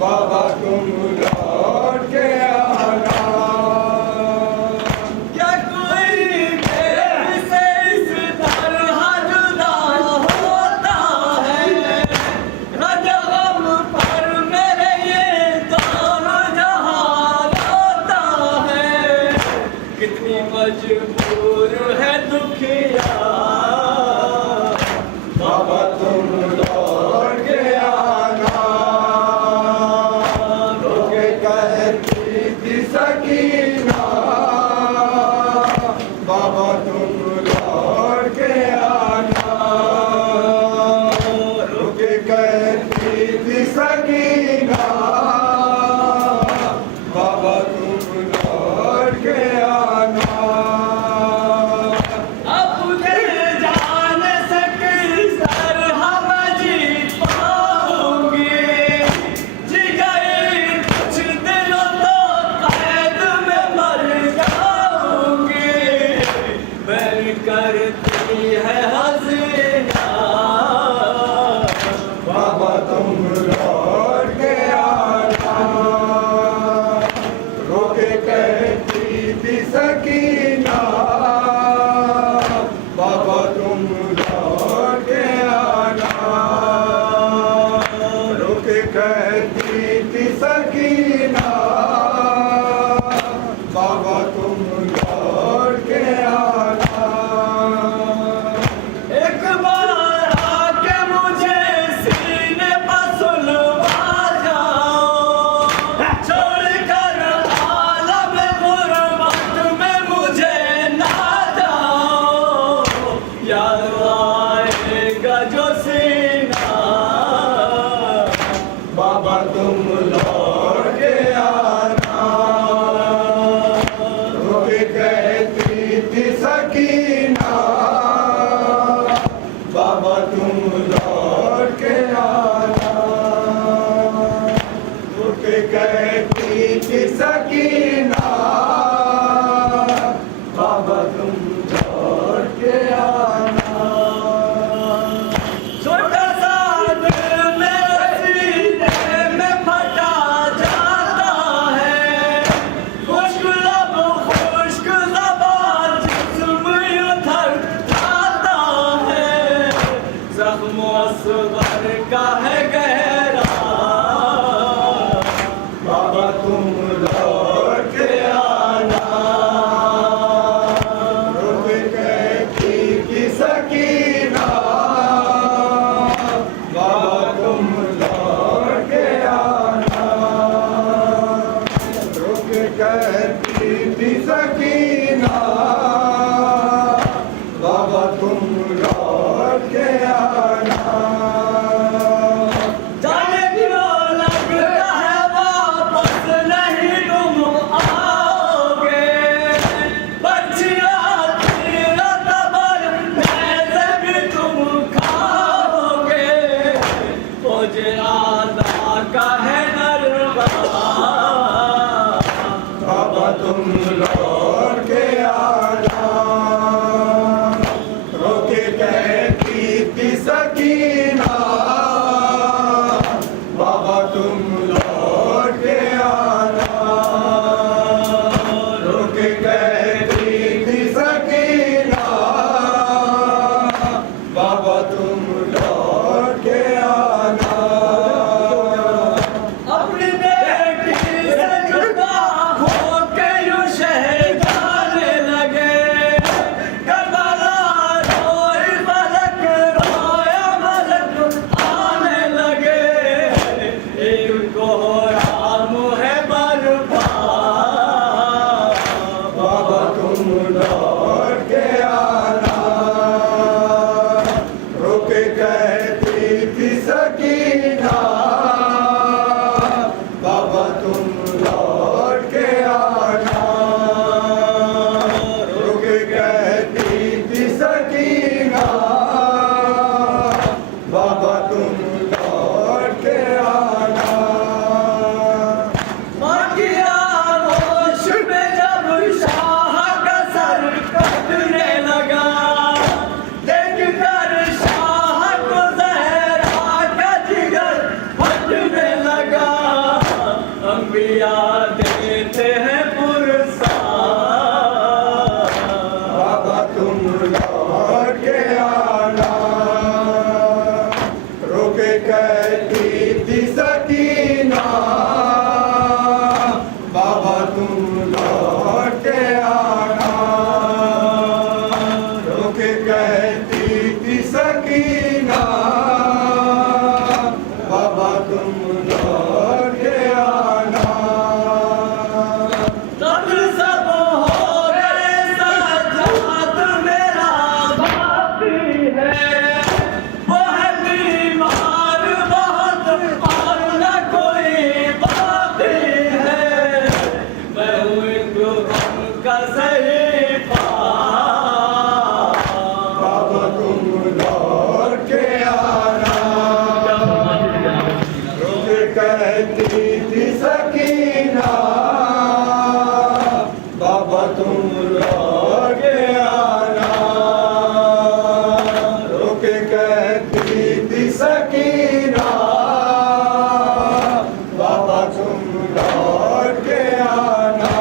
बाबा तुम लौट के आना। सकीना बाबा तुम लौट के आना। जाने क्यों लगता है वापस नहीं तुम आओगे। बच्चियां तेरा तबर ऐसे भी तुम खाओगे। मुझे आदा का है बाबा तुम लौट के आना। रोके कहती थी सकीना बाबा तुम लौट के आना। रोके कहती थी सकीना बाबा तुम लौट के आना। अपनी बेटी से जुदा होके यूं शहर जाने लगे। करबला रोई मलक रोया मलक आने लगे। इनको राम है बर्बाद। बाबा तुम लौट के आना। रोके कहती थी सकीना बाबा तुम लौट के आना। रोके कहती थी सकीना बाबा तुम लौट के आना। माँ की आगोश में जब शाह का सर कटने लगा। देखकर शाह को ज़हरा का जिगर फटने लगा। अंबिया देते हैं पुरस्कार। बाबा तुम लौट के आना। रोके कहती थी सकीना बाबा तुम लौट के आना। रोके कहती थी सकीना बाबा तुम लौट के आना। तब सब हो गए सजाद मेरा बाकी है। वो है बीमार बहुत और न कोई बाकी है। मैं हूँ एक गम का सहीफा। बाबा तुम लौट के आना। रोके कहती थी सकीना बाबा तुम लौट के आना। रोके कहती थी सकीना बाबा तुम लौट के आना।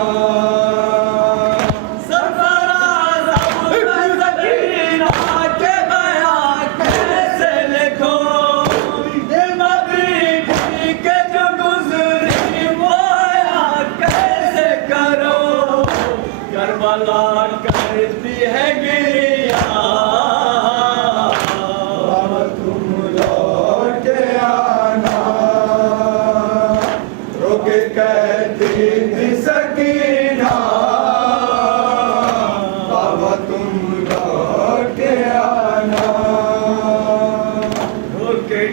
सरफराज अपना सकीना के बयां कैसे लिखो। दिल बीबी के जो गुज़री वो याद कैसे करो। करबला करती है गिरिया। बाबा तुम लौट के आना। रोके कहती थी सकीना बाबा तुम लौट के आना। रोके